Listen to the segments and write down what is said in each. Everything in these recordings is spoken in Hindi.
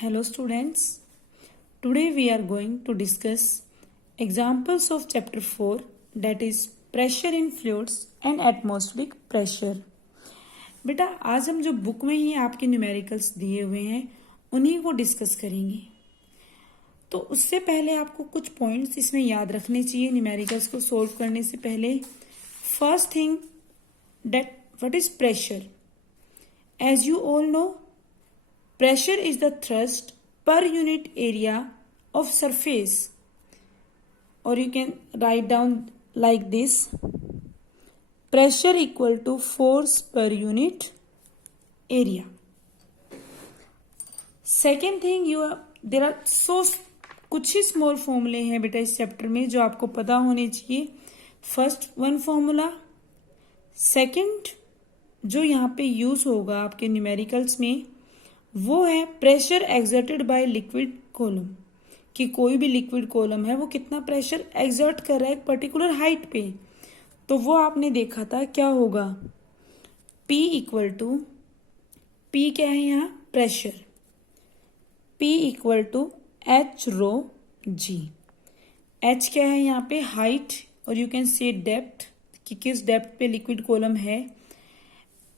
Hello students, today we are going to discuss examples of chapter 4, that is pressure in fluids and atmospheric pressure. बेटा आज हम जो बुक में ही आपके न्यूमेरिकल्स दिए हुए हैं उन्हीं को डिस्कस करेंगे। तो उससे पहले आपको कुछ पॉइंट्स इसमें याद रखने चाहिए न्यूमेरिकल्स को सोल्व करने से पहले। First thing that what is pressure. As you all know, pressure is the thrust per unit area of surface, or you can write down like this: pressure equal to force per unit area. Second thing, there are कुछ ही स्मॉल फॉर्मूले हैं बेटा इस चैप्टर में जो आपको पता होने चाहिए। फर्स्ट वन फॉर्मूला, सेकंड जो यहाँ पे यूज होगा आपके न्यूमेरिकल्स में वो है pressure exerted by liquid column, कि कोई भी लिक्विड कॉलम है वो कितना प्रेशर एक्सर्ट कर रहा है एक पर्टिकुलर हाइट पे। तो वो आपने देखा था क्या होगा, P इक्वल टू, P क्या है यहाँ pressure, P equal to H rho G। H क्या है यहाँ पे हाइट और यू कैन से डेप्थ कि किस डेप्थ पे लिक्विड कॉलम है।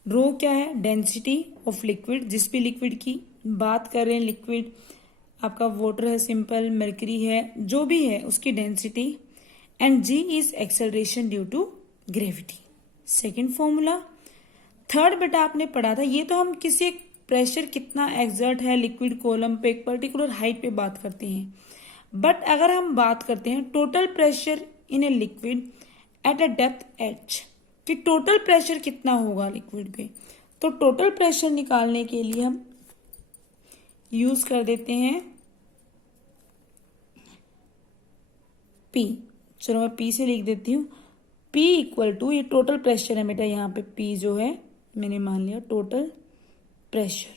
रो क्या है डेंसिटी ऑफ लिक्विड, जिस भी लिक्विड की बात कर रहे हैं, लिक्विड आपका वाटर है, सिंपल मर्करी है, जो भी है उसकी density. And g is acceleration due to gravity. Second formula. Third बेटा आपने पढ़ा था, ये तो हम किसी एक प्रेशर कितना एक्सर्ट है लिक्विड कॉलम पे एक पर्टिकुलर हाइट पे बात करते हैं। बट अगर हम बात करते हैं total pressure in a liquid at a depth h, कि टोटल प्रेशर कितना होगा लिक्विड पे, तो टोटल प्रेशर निकालने के लिए हम यूज कर देते हैं P। चलो मैं P से लिख देती हूँ। P इक्वल टू, ये टोटल प्रेशर है बेटा, यहाँ पे P जो है मैंने मान लिया टोटल प्रेशर।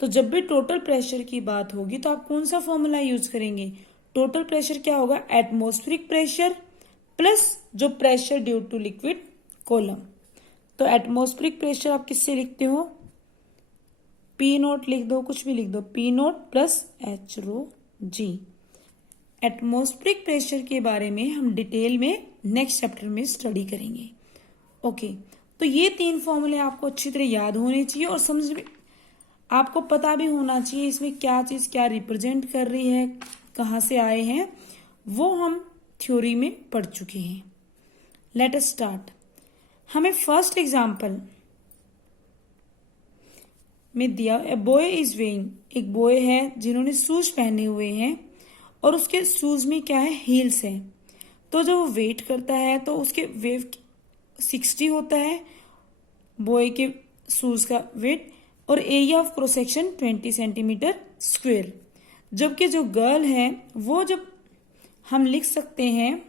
तो जब भी टोटल प्रेशर की बात होगी तो आप कौन सा फॉर्मूला यूज करेंगे, टोटल प्रेशर क्या होगा एटमॉस्फेरिक प्रेशर प्लस जो pressure due to liquid column. तो एटमॉस्फेरिक प्रेशर आप किससे लिखते हो, P नोट लिख दो, कुछ भी लिख दो, P note plus H rho G। Atmospheric pressure के बारे में हम डिटेल में नेक्स्ट चैप्टर में स्टडी करेंगे। ओके, तो ये तीन फॉर्मूले आपको अच्छी तरह याद होने चाहिए और समझ में आपको पता भी होना चाहिए इसमें क्या चीज क्या रिप्रेजेंट कर रही है, कहाँ से आए हैं, वो हम थ्योरी में पढ़ चुके हैं। Let us start. हमें फर्स्ट एग्जाम्पल में दिया, ए बॉय इज वेइंग, एक बॉय है जिन्होंने शूज पहने हुए हैं और उसके शूज में क्या है हील्स है। तो जब वो वेट करता है तो उसके वेव 60 होता है बॉय के शूज का वेट, और area of cross section 20 centimetre square. जबकि जो गर्ल है वो जब हम लिख सकते हैं,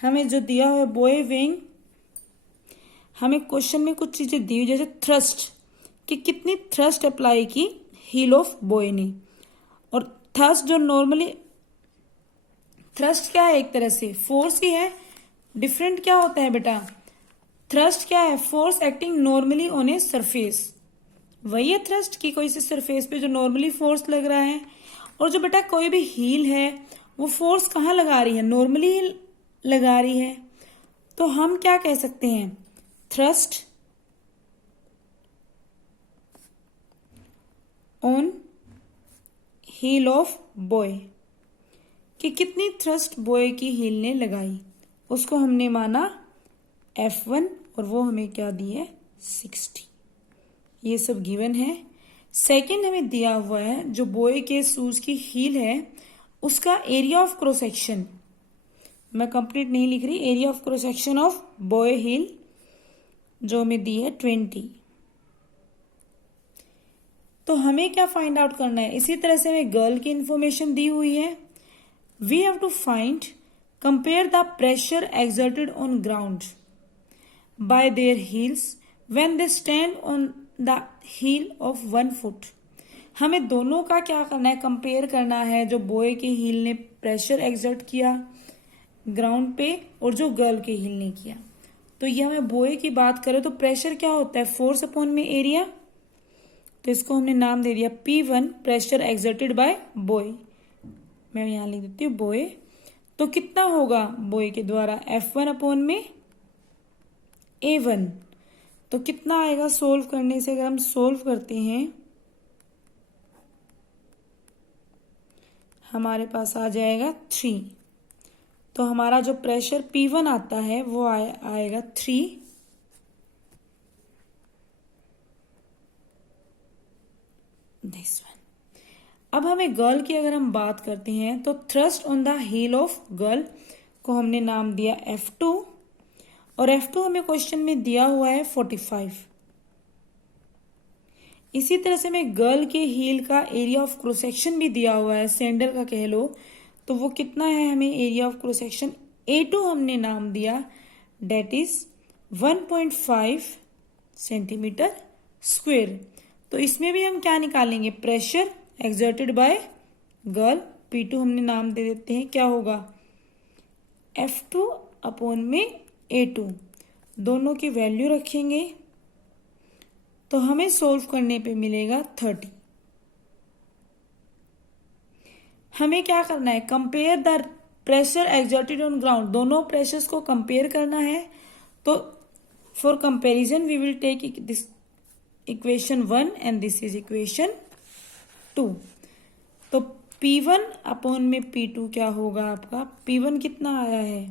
हमें जो दिया हुआ है बॉय वेइंग, हमें क्वेश्चन में कुछ चीजें दी हुई जैसे थ्रस्ट, कि कितनी थ्रस्ट अप्लाई की हील ऑफ बॉय ने। और थ्रस्ट जो नॉर्मली, थ्रस्ट क्या है एक तरह से फोर्स ही है, डिफरेंट क्या होता है बेटा, थ्रस्ट क्या है force acting normally on a surface, वही है थ्रस्ट की कोई से सरफेस पे जो नॉर्मली फोर्स लग रहा है। और जो बेटा कोई भी हील है वो फोर्स कहाँ लगा रही है, नॉर्मली लगा रही है। तो हम क्या कह सकते हैं, thrust on heel of boy, कि कितनी थ्रस्ट बॉय की हील ने लगाई, उसको हमने माना F1 और वो हमें क्या दी है 60। ये सब गिवन है। सेकंड हमें दिया हुआ है जो बॉय के शूज की हील है उसका एरिया ऑफ क्रॉस सेक्शन, मैं कंप्लीट नहीं लिख रही, area of cross section of boy heel जो हमें दी है 20। तो हमें क्या फाइंड आउट करना है, इसी तरह से हमें गर्ल की इंफॉर्मेशन दी हुई है। We have to find, compare the pressure exerted on ground by their heels when they stand on the heel of 1 foot. हमें दोनों का क्या करना है, कंपेयर करना है, जो बॉय के हील ने प्रेशर एक्सर्ट किया ग्राउंड पे और जो गर्ल के हील ने किया। तो ये हमें बॉय की बात करें तो प्रेशर क्या होता है, फोर्स अपॉन में एरिया, तो इसको हमने नाम दे दिया P1 pressure exerted bye boy. मैं यहां लिख देती हूँ बॉय। तो कितना होगा बॉय के द्वारा F1 अपॉन में A1। तो कितना आएगा सोल्व करने से, अगर हम सोल्व करते हैं हमारे पास आ जाएगा 3। तो हमारा जो प्रेशर P1 आता है वो आएगा 3 दिस वन। अब हमें गर्ल की अगर हम बात करते हैं तो thrust on the heel of girl को हमने नाम दिया F2 और F2 हमें क्वेश्चन में दिया हुआ है 45। इसी तरह से हमें गर्ल के हील का एरिया ऑफ क्रॉस सेक्शन भी दिया हुआ है, सैंडल का कह लो, तो वो कितना है हमें area of cross section A2 हमने नाम दिया, डेट इज 1.5 सेंटीमीटर स्क्वेयर। तो इसमें भी हम क्या निकालेंगे, pressure exerted bye girl P2 हमने नाम दे देते हैं, क्या होगा F2 अपॉन में A2, दोनों की वैल्यू रखेंगे तो हमें सोल्व करने पे मिलेगा 30। हमें क्या करना है, compare the pressure exerted on ground, दोनों प्रेशर्स को कंपेयर करना है। तो for comparison we will take this equation 1 and this is equation 2। तो P1 अपॉन में P2 क्या होगा आपका, P1 कितना आया है,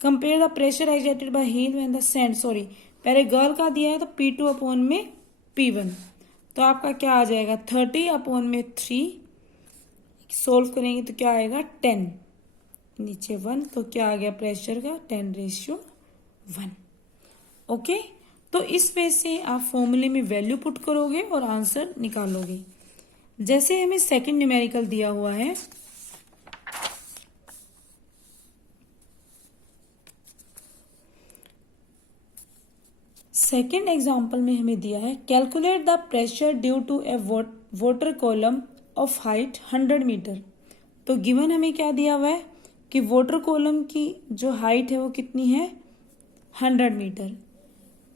compare the pressure exerted by heel and the sand, sorry पहले गर्ल का दिया है तो P2 अपॉन में P1, तो आपका क्या आ जाएगा 30 अपॉन में 3, सोल्व करेंगे तो क्या आएगा 10, नीचे 1, तो क्या आ गया प्रेशर का 10:1। ओके, तो इस वे से आप फॉर्मूले में वैल्यू पुट करोगे और आंसर निकालोगे। जैसे हमें सेकंड न्यूमेरिकल दिया हुआ है, सेकेंड एग्जाम्पल में हमें दिया है calculate the pressure due to a water column of height 100 meter. तो गिवन हमें क्या दिया हुआ है कि वाटर कॉलम की जो हाइट है वो कितनी है 100 मीटर।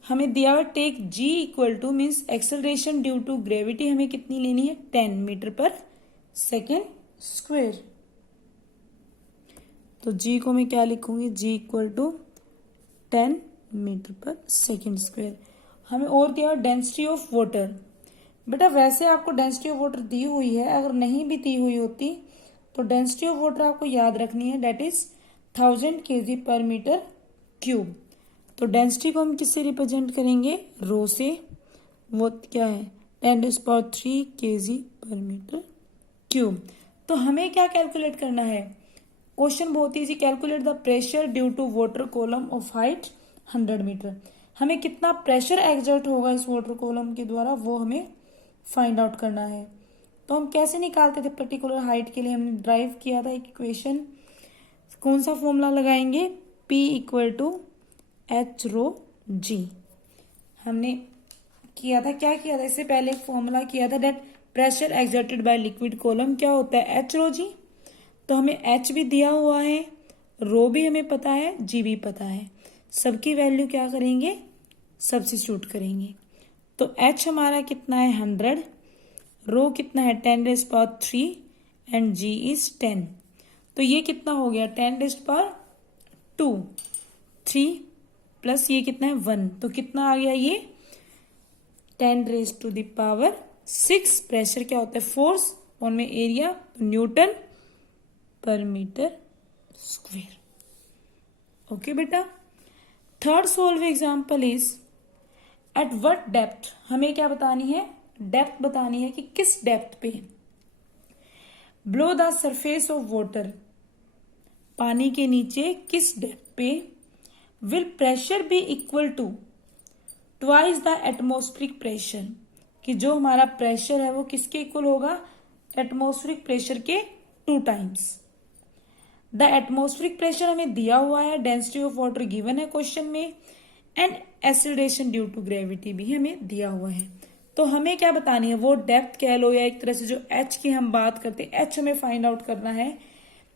हमें दिया हुआ take G equal to means acceleration due to gravity हमें कितनी लेनी है 10 मीटर पर सेकेंड स्क्वायर। तो G को मैं क्या लिखूंगी, G equal to 10 metre per second square. हमें और दिया डेंसिटी ऑफ वाटर, बेटा वैसे आपको डेंसिटी ऑफ वाटर दी हुई है, अगर नहीं भी दी हुई होती तो डेंसिटी ऑफ वाटर आपको याद रखनी है, that is 1000 kg per meter cube. तो डेंसिटी को हम किससे रिप्रेजेंट करेंगे, रो से, वो क्या है 10⁻³ kg पर मीटर क्यूब। तो हमें क्या कैलकुलेट करना है, क्वेश्चन बहुत easy, calculate the pressure due to water column of height 100 meter. हमें कितना प्रेशर एक्सर्ट होगा इस वाटर कॉलम के द्वारा वो हमें फाइंड आउट करना है। तो हम कैसे निकालते थे पर्टिकुलर हाइट के लिए, हमने ड्राइव किया था एक इक्वेशन, कौन सा फॉर्मूला लगाएंगे, P equal to H rho G। हमने किया था, क्या किया था, इससे पहले एक फॉर्मूला किया था that pressure exerted by liquid column क्या होता है H रो G। तो हमें H भी दिया हुआ है, रो भी हमें पता है, G भी पता है, सबकी वैल्यू क्या करेंगे सब्स्टिट्यूट करेंगे। तो H हमारा कितना है 100, रो कितना है 10⁻³ एंड G इज 10। तो ये कितना हो गया 10⁻², 3 प्लस ये कितना है 1, तो कितना आ गया ये 10⁻⁶। प्रेशर क्या होता है फोर्स और में area Newton per metre square. Okay बेटा, third solve example is at what depth, हमें क्या बतानी है, डेप्थ बतानी है कि किस डेप्थ पे below the surface of water, पानी के नीचे किस डेप्थ पे will pressure be equal to twice the atmospheric pressure, कि जो हमारा प्रेशर है वो किसके इक्वल होगा, एटमॉस्फेरिक प्रेशर के 2 टाइम्स। द एटमॉस्फेरिक प्रेशर हमें दिया हुआ है, डेंसिटी ऑफ वाटर गिवन है क्वेश्चन में, and acceleration due to gravity भी हमें दिया हुआ है। तो हमें क्या बतानी है, वो डेप्थ कह लो या एक तरह से जो H की हम बात करते हैं, H हमें फाइंड आउट करना है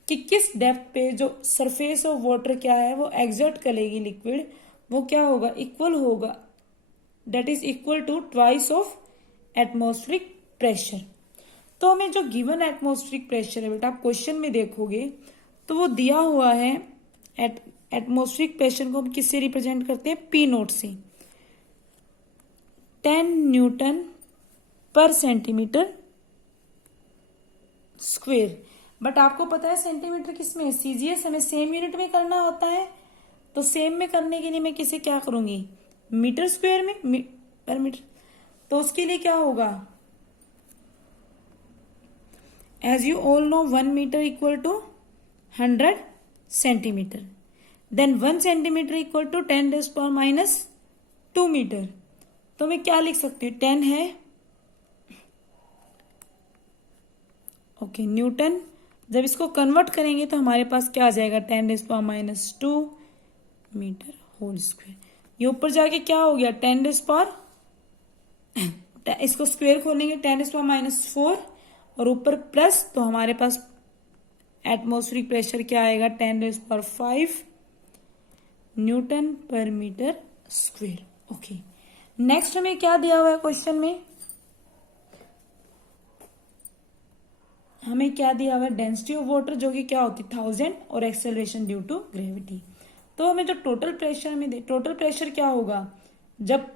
कि किस डेप्थ पे जो सरफेस ऑफ वाटर क्या है वो एक्सर्ट करेगी लिक्विड, वो क्या होगा इक्वल होगा, that is equal to twice of atmospheric pressure. तो हमें जो गिवन एटमॉस्फेरिक प्रेशर है बेटा, आप क्वेश्चन में देखोगे तो वो दिया हुआ है। एटमॉस्फेरिक प्रेशर को हम किससे रिप्रेजेंट करते हैं? पी नोट से। 10 न्यूटन पर सेंटीमीटर स्क्वेयर। बट आपको पता है सेंटीमीटर किसमें है? सीजीएस हमें सेम यूनिट में करना होता है, तो सेम में करने के लिए मैं किसे क्या करूंगी? मीटर स्क्वायर में, पर मीटर। तो उसके लिए क्या होगा? As you all know 1 meter equal to 100 centimeter, then 1 centimeter equal to 10⁻⁻2 meter. तो मैं क्या लिख सकती हूँ? 10 है ओके न्यूटन। जब इसको कन्वर्ट करेंगे तो हमारे पास क्या आ जाएगा? 10⁻⁻2 मीटर होल स्क्वायर। ये ऊपर जाके क्या हो गया? 10⁻, इसको स्क्वायर खोलेंगे 10⁻⁻4 और ऊपर प्लस, तो हमारे पास एटमॉस्फेरिक प्रेशर क्या आएगा? 10⁻5 Newton per metre square. Okay, next हमें क्या दिया हुआ है क्वेश्चन में? हमें क्या दिया हुआ है? डेंसिटी ऑफ वाटर, जो कि क्या होती है? 1000, और एक्सेलरेशन ड्यू टू ग्रेविटी। तो हमें जो टोटल प्रेशर में टोटल प्रेशर क्या होगा? जब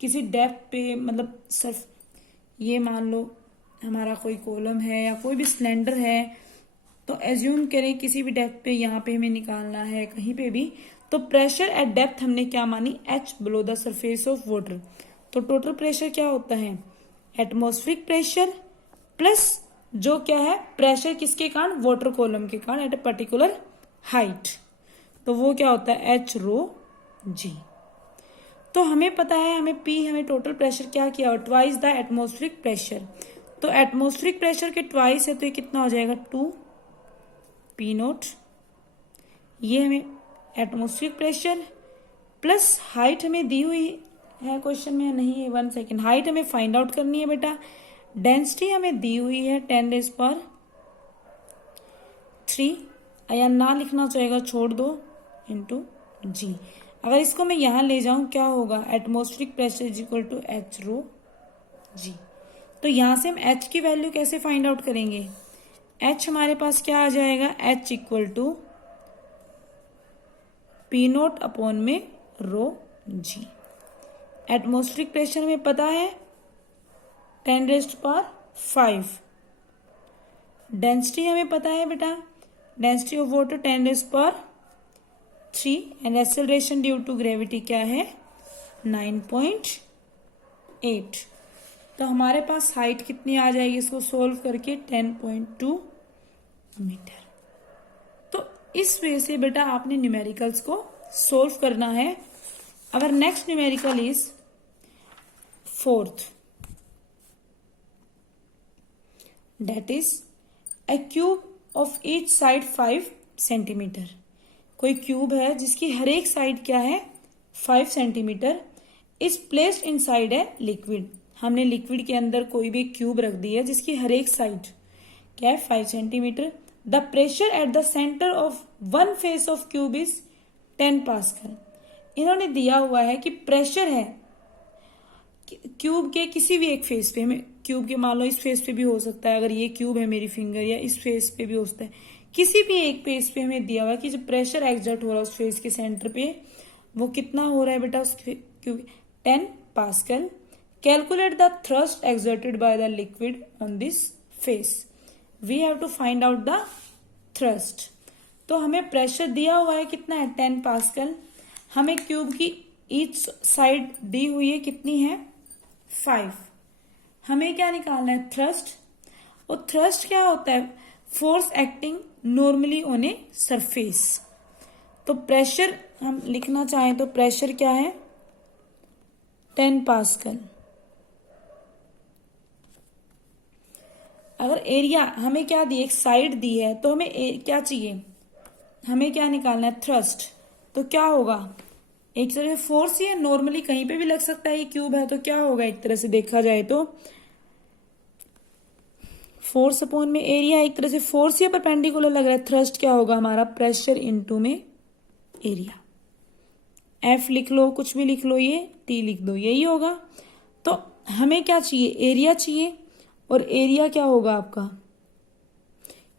किसी डेप्थ पे, मतलब सिर्फ ये मान लो हमारा कोई कॉलम है या कोई भी सिलेंडर है, तो एज्यूम करें किसी भी डेप्थ पे, यहाँ पे हमें निकालना है कहीं पे भी, तो प्रेशर एट डेप्थ हमने क्या मानी? H below the surface of water. तो टोटल प्रेशर क्या होता है? एटमॉस्फेरिक प्रेशर प्लस जो क्या है? प्रेशर किसके कारण? वाटर कॉलम के कारण एट ए पर्टिकुलर हाइट। तो वो क्या होता है? H⍴g। तो हमें पता है, हमें टोटल प्रेशर क्या किया? Twice the atmospheric pressure. तो एटमॉस्फेरिक प्रेशर के ट्वाइस है, तो ये कितना हो जाएगा? 2 P नोट। ये हमें एटमॉस्फेरिक प्रेशर प्लस हाइट हमें दी हुई है क्वेश्चन में, नहीं है? 1 सेकेंड। हाइट हमें फाइंड आउट करनी है बेटा। डेंसिटी हमें दी हुई है 10⁻3, या ना लिखना चाहेगा छोड़ दो, इंटू जी। अगर इसको मैं यहां ले जाऊं क्या होगा? Atmospheric pressure is equal to H⍴g। तो यहां से हम H की वैल्यू कैसे फाइंड आउट करेंगे? H हमारे पास क्या आ जाएगा? H equal to P note upon में ρg। एटमॉस्फेरिक प्रेशर में पता है 10⁻5। डेंसिटी हमें पता है बेटा, density of water 10⁻3, and acceleration due to gravity क्या है? 9.8। तो हमारे पास हाइट कितनी आ जाएगी इसको सोल्व करके? 10.2 मीटर। तो इस वे से बेटा आपने न्यूमेरिकल्स को सोल्व करना है। Our next numerical is 4th, that is a cube of each side 5 centimetre. कोई क्यूब है जिसकी हर एक साइड क्या है? 5 सेंटीमीटर। इज प्लेस्ड इनसाइड है लिक्विड। हमने लिक्विड के अंदर कोई भी क्यूब रख दी है जिसकी हर एक साइड क्या है? 5 centimetre. The pressure at the centre of one face of cube is 10 pascal. इन्होंने दिया हुआ है कि प्रेशर है क्यूब के किसी भी एक फेस पे, हमें क्यूब के मान लो इस फेस पे भी हो सकता है, अगर ये क्यूब है मेरी फिंगर, या इस फेस पे भी हो सकता है, किसी भी एक फेस पे हमें दिया हुआ है कि जो प्रेशर एग्जर्ट हो रहा है उस फेस के सेंटर पे, वो कितना हो रहा है बेटा? उस cube 10 pascal. Calculate the thrust exerted by the liquid on this face. We have to find out the thrust. तो हमें प्रेशर दिया हुआ है कितना है? 10 पास्कल। हमें क्यूब की ईच साइड दी हुई है कितनी है? 5। हमें क्या निकालना है? थ्रस्ट। और थ्रस्ट क्या होता है? Force acting normally on a surface. तो प्रेशर हम लिखना चाहें तो प्रेशर क्या है? 10 पास्कल। अगर एरिया हमें क्या दी? एक साइड दी है, तो हमें क्या चाहिए? हमें क्या निकालना है? थ्रस्ट। तो क्या होगा? एक तरह से फोर्स ही है, नॉर्मली कहीं पे भी लग सकता है, ये क्यूब है, तो क्या होगा एक तरह से देखा जाए तो फोर्स अपॉन में एरिया, एक तरह से फोर्स ही परपेंडिकुलर लग रहा है। थ्रस्ट क्या होगा हमारा? प्रेशर इनटू में एरिया। एफ लिख लो, कुछ भी लिख लो, ये टी लिख दो, यही होगा। तो हमें क्या चाहिए, एरिया चाहिए। और एरिया क्या होगा आपका,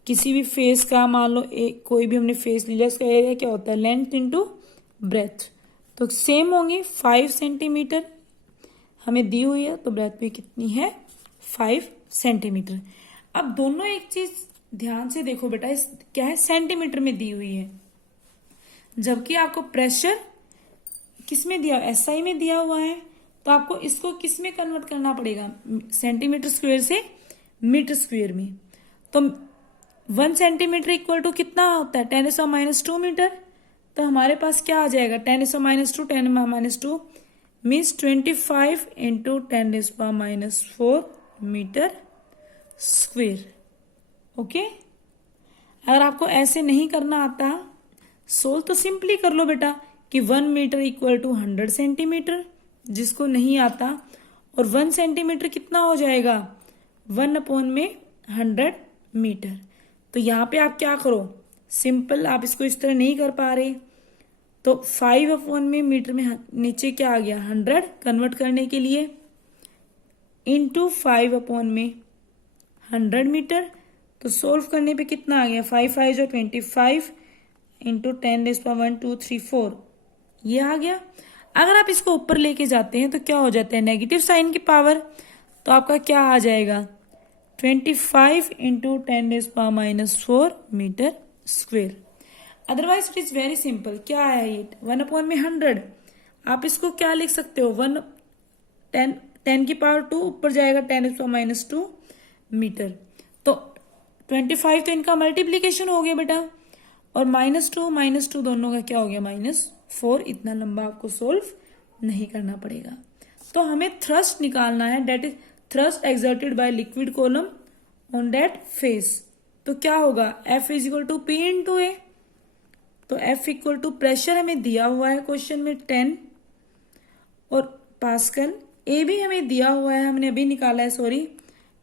किसी भी फेस का, मान लो कोई भी हमने फेस लिया, उसका एरिया क्या होता है, लेंथ इंटू ब्रेथ। तो सेम होंगे, 5 सेंटीमीटर हमें दी हुई है, तो ब्रेथ भी कितनी है, 5 सेंटीमीटर। अब दोनों एक चीज ध्यान से देखो बेटा, इस क्या है, सेंटीमीटर में दी हुई है, जबकि आपको प्रेशर किस में दिया, एसआई में दिया हुआ है। तो आपको इसको किस में कन्वर्ट करना पड़ेगा, सेंटीमीटर स्क्वायर से मीटर स्क्वायर में। तो 1 सेंटीमीटर इक्वल टू कितना होता है, 10⁻² मीटर। तो हमारे पास क्या आ जाएगा, 10⁻², 10⁻² means 25 into 10⁻⁴ meter square. Okay, अगर आपको ऐसे नहीं करना आता सोल्व, तो सिंपली कर लो बेटा कि 1 मीटर इक्वल टू 100 सेंटीमीटर, जिसको नहीं आता। और 1 सेंटीमीटर कितना हो जाएगा, 1/100 मीटर। तो यहाँ पे आप क्या करो, सिंपल, आप इसको इस तरह नहीं कर पा रहे तो 5/में मीटर में नीचे क्या आ गया, 100 कन्वर्ट करने के लिए, इंटू 5/100 मीटर। तो सोल्व करने पे कितना आ गया, 5 5 जो 25 इंटू 10⁻1 2 3 4, ये आ गया। अगर आप इसको ऊपर लेके जाते हैं तो क्या हो जाता है, नेगेटिव साइन की पावर। तो आपका क्या आ जाएगा, 25 into 10⁻⁴ meter square. Otherwise it is very simple, क्या है ये, 1/100। आप इसको क्या लिख सकते हो, 10 की पावर 2 ऊपर जाएगा 10⁻⁻² मीटर। तो 25 तो इनका मल्टीप्लीकेशन हो गया बेटा, और -2 दोनों का क्या हो गया, -4। इतना लंबा आपको सोल्व नहीं करना पड़ेगा। तो हमें थ्रस्ट निकालना है, that is thrust exerted by liquid column on that face. तो क्या होगा, F = P × A। तो F = प्रेशर हमें दिया हुआ है क्वेश्चन में 10 और पास्कल। ए भी हमें दिया हुआ है, हमने अभी निकाला है, सॉरी,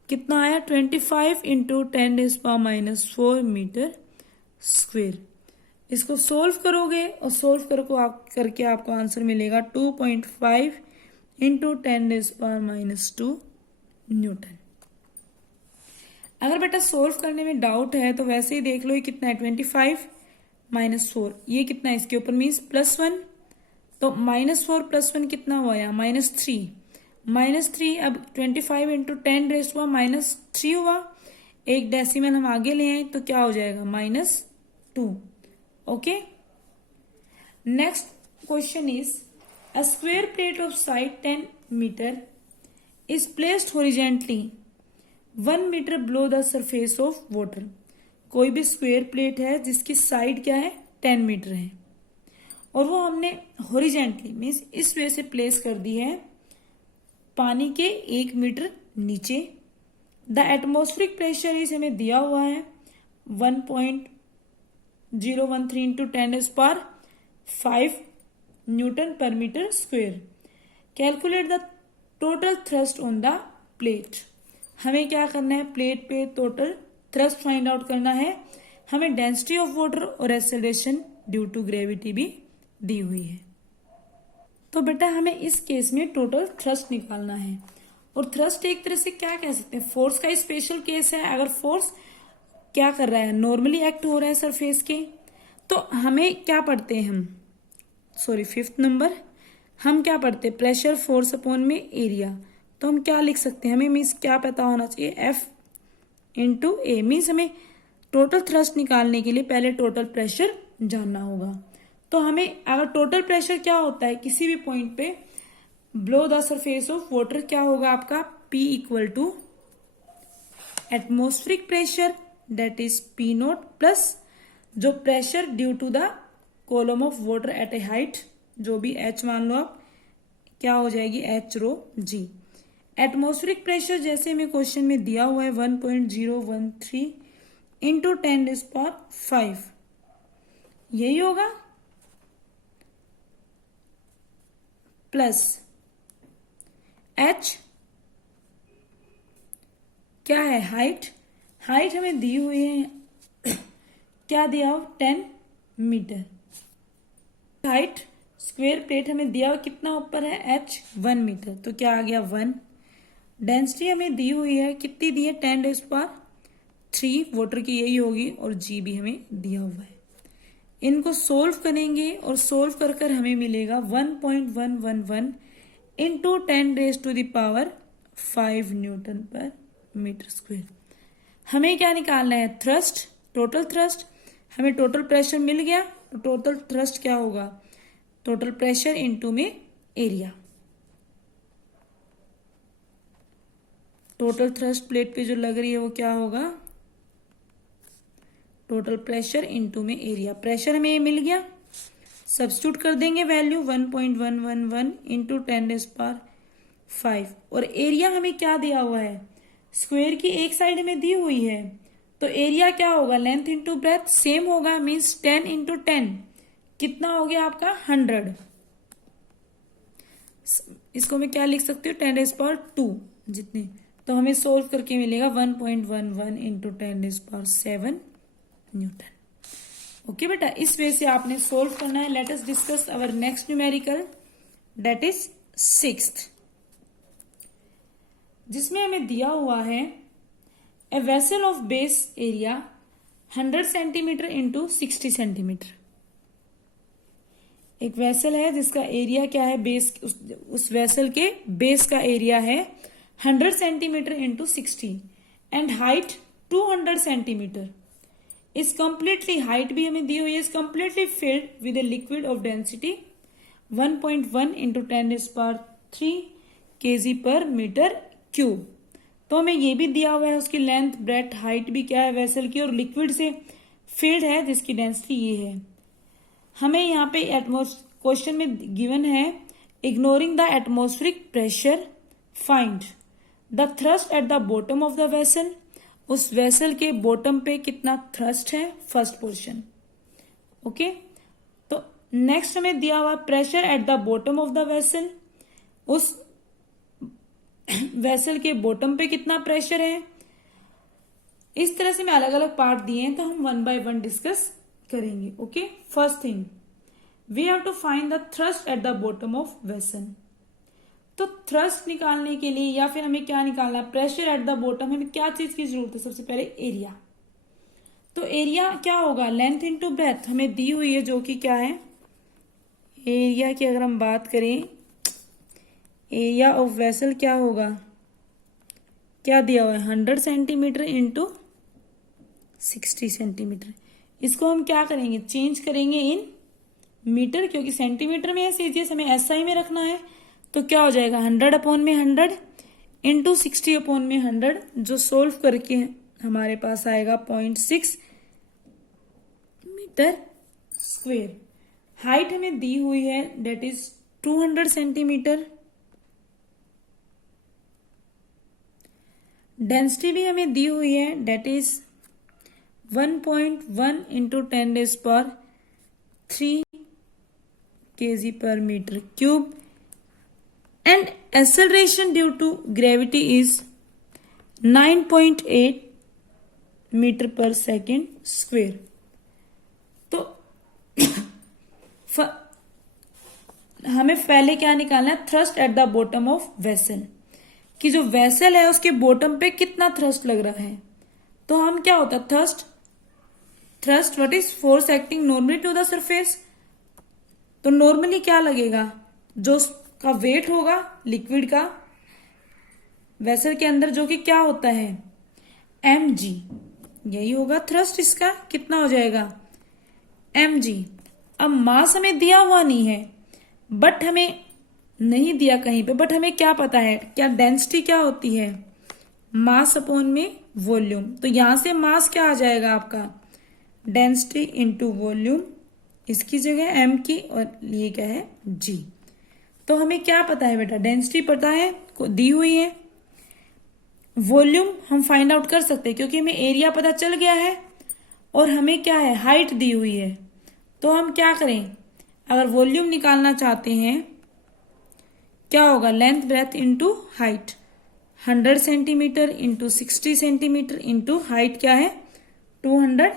कितना आया, 25 इंटू 10⁻⁴ मीटर स्क्वेयर। इसको सोल्व करोगे और सोल्व करके आपको आंसर मिलेगा 2.5 इंटू 10⁻² न्यूटन। अगर बेटा सोल्व करने में डाउट है तो वैसे ही देख लो, ये कितना है, 25 -4, ये कितना है इसके ऊपर, मीन्स +1। तो -4 + 1 कितना हुआ यहाँ, -3। -3, अब 25 इंटू 10⁻³ हुआ, एक डेसिमल हम आगे ले आए तो क्या हो जाएगा, -2। Okay, next question is, a square plate of side 10 meter is placed horizontally 1 meter below the surface of water. कोई भी स्क्वेयर प्लेट है जिसकी साइड क्या है, 10 मीटर है, और वो हमने हॉरिजेंटली मीन्स इस वे से प्लेस कर दी है पानी के 1 मीटर नीचे। द एटमॉस्फेरिक प्रेशर इस हमें दिया हुआ है 1.013 इंटू 10⁵ newton per meter square. Calculate the total thrust on the plate. हमें क्या करना है, प्लेट पे टोटल थ्रस्ट फाइंड आउट करना है। हमें डेंसिटी ऑफ वाटर और एक्सेलरेशन ड्यू टू ग्रेविटी भी दी हुई है। तो बेटा हमें इस केस में टोटल थ्रस्ट निकालना है, और थ्रस्ट एक तरह से क्या कह सकते हैं, फोर्स का स्पेशल केस है। अगर फोर्स क्या कर रहा है, नॉर्मली एक्ट हो रहा है सरफेस के, तो हमें क्या पढ़ते हैं हम, सॉरी 5th नंबर, हम क्या पढ़ते हैं, प्रेशर फोर्स अपॉन में एरिया। तो हम क्या लिख सकते हैं, हमें मीन्स क्या पता होना चाहिए, F × A। मीन्स हमें टोटल थ्रस्ट निकालने के लिए पहले टोटल प्रेशर जानना होगा। तो हमें अगर टोटल प्रेशर क्या होता है किसी भी पॉइंट पे below the surface of water, क्या होगा आपका, P = atmospheric pressure that is P0 plus जो pressure due to the column of water at a height, जो भी H मान लो आप, क्या हो जाएगी, H ρg। एटमॉस्फेरिक प्रेशर जैसे हमें क्वेश्चन में दिया हुआ है 1.013 इंटू 10⁵, यही होगा, प्लस H क्या है, हाइट। हाइट हमें दी हुई है, क्या दिया हो, 10 मीटर। हाइट स्क्वायर प्लेट हमें दिया हुआ कितना ऊपर है, H 1 मीटर। तो क्या आ गया, 1 डेंसिटी हमें दी हुई है, कितनी दी है, 10⁻³ वाटर की यही होगी, और जी भी हमें दिया हुआ है। इनको सोल्व करेंगे और सोल्व कर कर हमें मिलेगा 1.111 into 10⁻⁵ Newton per metre square. हमें क्या निकालना है, थ्रस्ट, टोटल थ्रस्ट। हमें टोटल प्रेशर मिल गया, तो टोटल थ्रस्ट क्या होगा, टोटल प्रेशर इंटू में एरिया। टोटल थ्रस्ट प्लेट पे जो लग रही है वो क्या होगा, टोटल प्रेशर इंटू में एरिया। प्रेशर हमें ये मिल गया, सब्स्टिट्यूट कर देंगे वैल्यू 1.111 इंटू 10⁵, और एरिया हमें क्या दिया हुआ है, स्क्वायर की एक साइड में दी हुई है, तो एरिया क्या होगा, लेंथ इंटू ब्रेथ सेम होगा, मीन्स 10 इंटू 10 कितना हो गया आपका 100। इसको मैं क्या लिख सकती हूँ, 10⁻² जितने, तो हमें सोल्व करके मिलेगा 1.11 इंटू 10⁻⁷ न्यूटन। ओके बेटा, इस वे से आपने सोल्व करना है। Let us discuss our next numerical, that is 6th, जिसमें हमें दिया हुआ है a vessel of base area 100 centimetre into 60 centimetre. एक वेसल है जिसका एरिया क्या है, बेस, उस वेसल के बेस का एरिया है 100 centimetre into 60 and height 200 centimetre. इस कंप्लीटली, हाइट भी हमें दी हुई है, इस completely filled with a liquid of density 1.1 into 10⁻³ kg per meter cube. तो हमें ये भी दिया हुआ है, उसकी लेंथ, ब्रेथ, हाइट भी क्या है वेसल की, और लिक्विड से फिल्ड है जिसकी डेंसिटी ये है। हमें यहाँ पे क्वेश्चन में गिवन है, ignoring the atmospheric pressure find the thrust at the bottom of the vessel. उस वेसल के बॉटम पे कितना थ्रस्ट है, फर्स्ट पोर्शन। ओके, तो नेक्स्ट हमें दिया हुआ pressure at the bottom of the vessel. उस वेसल के बॉटम पे कितना प्रेशर है। इस तरह से मैं अलग अलग पार्ट दिए हैं, तो हम 1 by 1 डिस्कस करेंगे। Okay, first thing we have to find the thrust at the bottom of vessel. तो थ्रस्ट निकालने के लिए या फिर हमें क्या निकालना है, प्रेशर एट द बॉटम, हमें क्या चीज की जरूरत है, सबसे पहले एरिया। तो एरिया क्या होगा, लेंथ इंटू ब्रेथ हमें दी हुई है, जो कि क्या है, एरिया की अगर हम बात करें, एरिया ऑफ वेसल क्या होगा, क्या दिया हुआ है 100 सेंटीमीटर इंटू 60 सेंटीमीटर। इसको हम क्या करेंगे, चेंज करेंगे इन मीटर, क्योंकि सेंटीमीटर में है सीजीएस, हमें एसआई में रखना है। तो क्या हो जाएगा 100/100 इंटू 60/100, जो सोल्व करके हमारे पास आएगा 0.6 मीटर स्क्वेयर। हाइट हमें दी हुई है, डेट इज 200 सेंटीमीटर। डेंसिटी भी हमें दी हुई है, that is 1.1 into 10⁻³ kg per meter cube, and acceleration due to gravity is 9.8 meter per second square. तो हमें पहले क्या निकालना है, thrust at the bottom of vessel, कि जो वेसल है उसके बॉटम पे कितना थ्रस्ट लग रहा है। तो हम क्या होता है, thrust what is force acting normally to the surface. तो नॉर्मली क्या लगेगा, जो का वेट होगा लिक्विड का वेसल के अंदर, जो कि क्या होता है mg, यही होगा थ्रस्ट। इसका कितना हो जाएगा mg। अब मास हमें दिया हुआ नहीं है, बट हमें नहीं दिया कहीं पे, बट हमें क्या पता है, क्या डेंसिटी क्या होती है, मास अपॉन में वॉल्यूम। तो यहां से मास क्या आ जाएगा आपका, डेंसिटी इंटू वॉल्यूम, इसकी जगह m की, और ये क्या है g। तो हमें क्या पता है बेटा, डेंसिटी पता है, दी हुई है। वॉल्यूम हम फाइंड आउट कर सकते हैं, क्योंकि हमें एरिया पता चल गया है, और हमें क्या है, हाइट दी हुई है। तो हम क्या करें, अगर वॉल्यूम निकालना चाहते हैं, क्या होगा, length breadth into height, 100 centimetre into 60 centimetre into height क्या है 200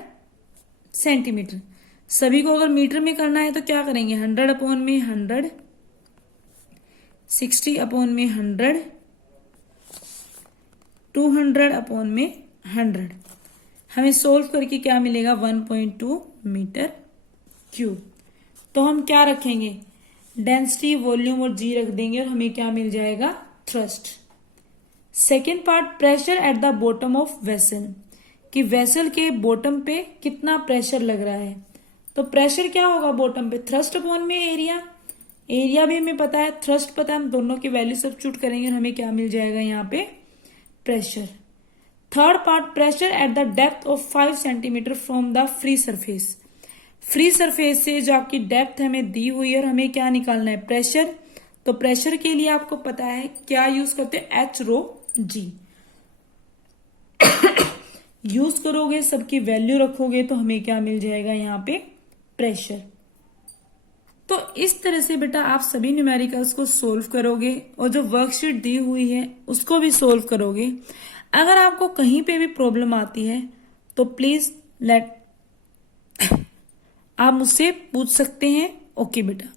सेंटीमीटर। सभी को अगर मीटर में करना है तो क्या करेंगे, 100/100, 60/100 200 अपॉन में 100, हमें सोल्व करके क्या मिलेगा 1.2 मीटर क्यूब। तो हम क्या रखेंगे, डेंसिटी, वॉल्यूम और जी रख देंगे और हमें क्या मिल जाएगा, thrust. Second part, pressure at the bottom of vessel, कि वेसल के बॉटम पे कितना प्रेशर लग रहा है। तो प्रेशर क्या होगा बॉटम पे, थ्रस्ट अपॉन में एरिया, एरिया भी हमें पता है, थ्रस्ट पता है, हम दोनों की वैल्यू सब्स्टिट्यूट करेंगे और हमें क्या मिल जाएगा यहाँ पे, pressure. Third part, pressure at the depth of 5 centimetre from the free surface, free surface से जो आपकी डेप्थ हमें दी हुई है और हमें क्या निकालना है, प्रेशर। तो प्रेशर के लिए आपको पता है क्या यूज करते हैं, एच रो जी यूज करोगे, सबकी वैल्यू रखोगे तो हमें क्या मिल जाएगा यहाँ पे, प्रेशर। तो इस तरह से बेटा आप सभी न्यूमेरिकल्स को सोल्व करोगे और जो वर्कशीट दी हुई है उसको भी सोल्व करोगे। अगर आपको कहीं पे भी प्रॉब्लम आती है तो प्लीज आप मुझसे पूछ सकते हैं। ओके बेटा।